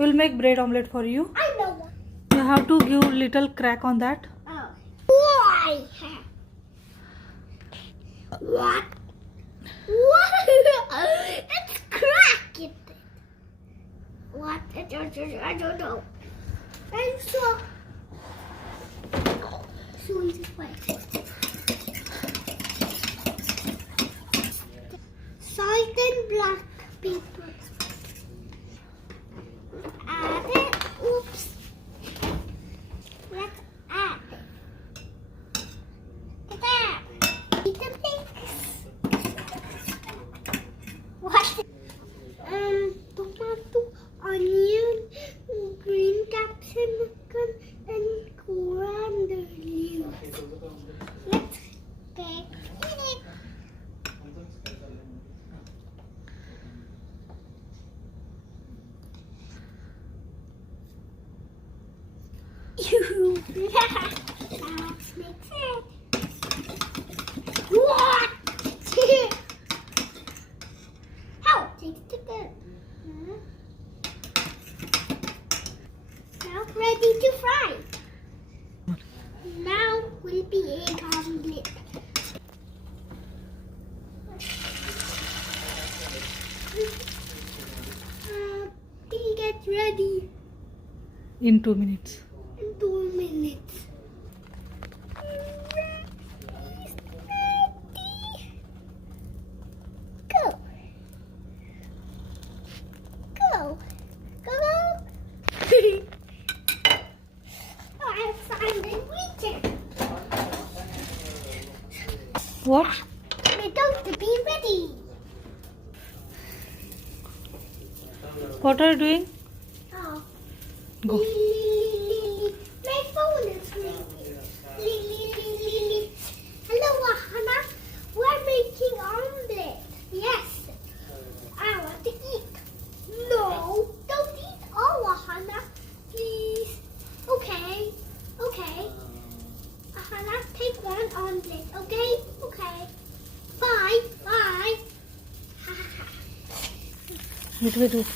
We'll make bread omelette for you. I know. You have to give little crack on that. Oh. Why? What? What? It's cracking. What? I don't know. I'm so. Soon this way. Salt and black pepper. Add it. Oops. Let's add it. Ta-da! Eat the mix. What? Tomato, onion, green capsicum, and coriander leaves. Let's get it. Now let's mix it. What? How? Taste it good. Now ready to fry. Now will be egg omelette. Get ready In 2 minutes. in 2 minutes. Go. Go. Go. Oh, I found it. What? We're going to be ready. What are you doing? Oh. Go. My phone is ringing. Hello, Hannah. We're making omelette. Yes. I want to eat. No, don't eat all, Hannah. Please. Okay. Okay. Hannah, take one omelette. Okay? Okay. Bye. Bye. Wait.